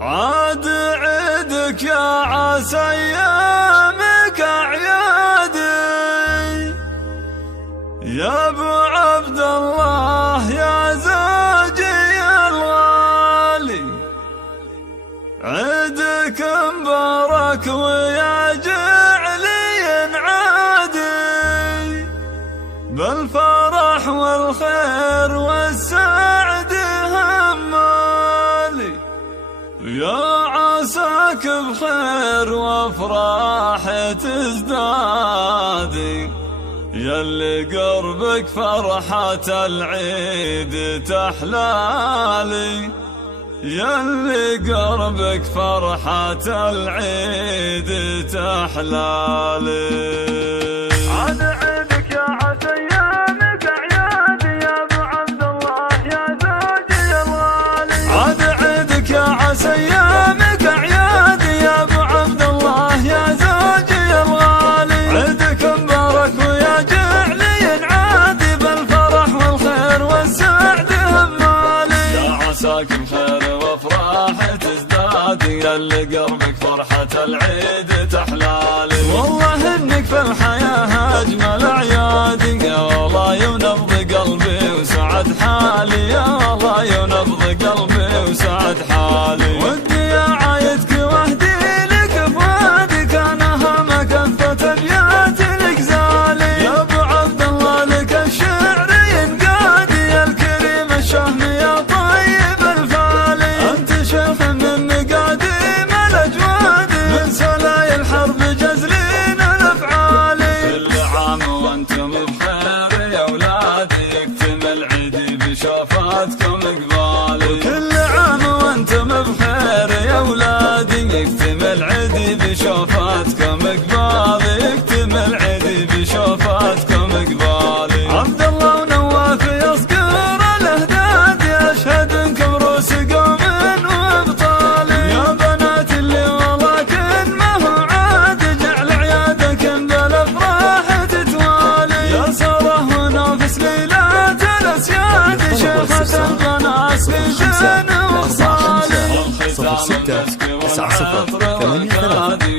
عاد عيدك يا عسى ايامك اعيادي، يا ابو عبد الله يا زوجي الغالي. عيدك مبارك ويا جعلي عادي، بالفرح والخير والسعد همالي. يا عساك بخير وافراح تزدادي، ياللي قربك فرحة العيد تحلالي، ياللي قربك فرحة العيد تحلالي. عاد عيدك يا عسى ايامك اعيادي، يا ابو عبد الله يا زوجي الغالي. عاد عيدك يا عسى ايامك اعيادي، يا ابو عبد الله يا زوجي الغالي. عيدك مبارك ويا جعلي عادي، بالفرح والخير والسعد همالي. يا عساك بخير وافراح تزدادي، ياللي قربك فرحة العيد تحلالي. والله انك في الحياة اجمل اعيادي، يا والله ينبض قلبي وسعد حالي، يا والله ينبض قلبي وسعد حالي. ودي يا عايدك واهدي لك فؤادي، كان همك كفة ابيات الغزالي. يا ابو عبد الله لك الشعر ينقادي، يا الكريم الشهم يا طيب الفالي. انت شيخ من قديم الاجواد، من سلاي الحرب جزلين الافعالي. كل عام وانتم بخير يا اولادي، يكتمل عيدي بشوفاتكم اقبالي. كل عام وانتم بخير يا اولادي، يكتمل عيدي بشوفاتكم اقبالي، يكتمل عيدي بشوفاتكم اقبالي. عبد الله ونواف يصقر الاهداد، يشهد انكم روس قوم وابطالي. يا بنات اللي ولكن ما هو عاد، جعل عيادكم بالافراح تتوالي. يا ساره ونافس ليلات الاسياد، شيخة البنات في زين وخصالي.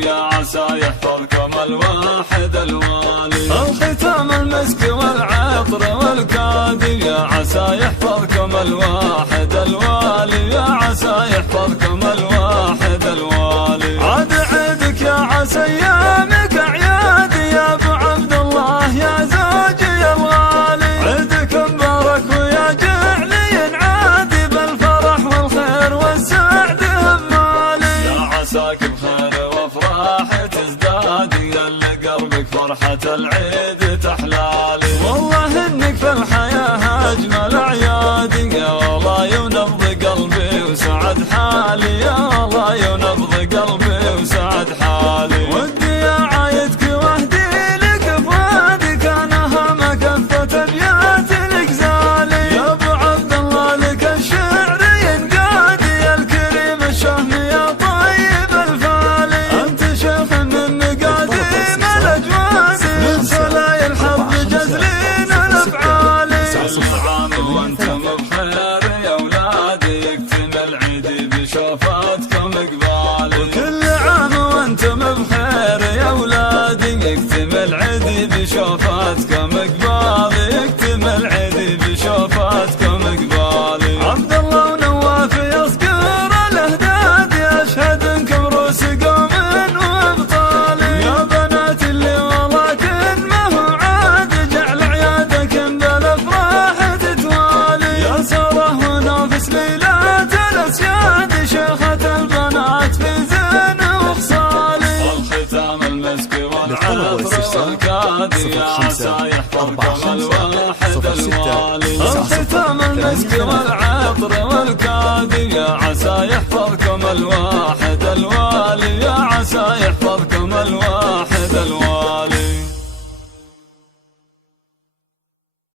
يا عسى يحفظكم الواحد الوالي. الختام المسك والعطر والكادي، يا عسى يحفظكم الواحد الوالي، يا عسى يحفظكم الواحد الوالي. عاد عيدك يا عسى ايامك اعيادي، يا ابو عبد الله يا زوجي الغالي. عيدك مبارك ويا جعلي عادي، بالفرح والخير والسعد همالي. يا عساك بخير وافراح تزدادي، ياللي قربك فرحة العيد تحلالي. والله انك في الحياة اجمل اعيادي، يا والله ينبض قلبي وسعد حالي، يا والله ينبض قلبي وسعد حالي. ودي يا عايدك واهدي لك فؤادي، كان همك كفة ابيات الغزالي. يا ابو عبد الله لك الشعر ينقادي، يا الكريم الشهم يا طيب الفالي. انت شيخ من قديم الاجواد، من سلاي الحرب جزلين الافعالي. كل عام وانتم بخير يا اولادي، يكتمل عيدي بشوفاتكم اقبالي. وكل عام وانتم بخير يا اولادي، يكتمل عيدي بشوفاتكم اقبالي، يكتمل عيدي بشوفاتكم اقبالي. عبد الله ونواف يصقر الاهداد، يشهد انكم روس قوم وابطالي. يا بنات اللي ولكن ما هو عاد، جعل عيادكم بالافراح تتوالي. يا ساره ونافس ليلات الاسياد، شيخة البنات في زين وخصالي. الختام المسك والعطر والكادي، يا عسى يحفظكم الواحد الوالي. الختام المسك والعطر والكادي، يا عسى يحفظكم الواحد الوالي، يا عسى يحفظكم الواحد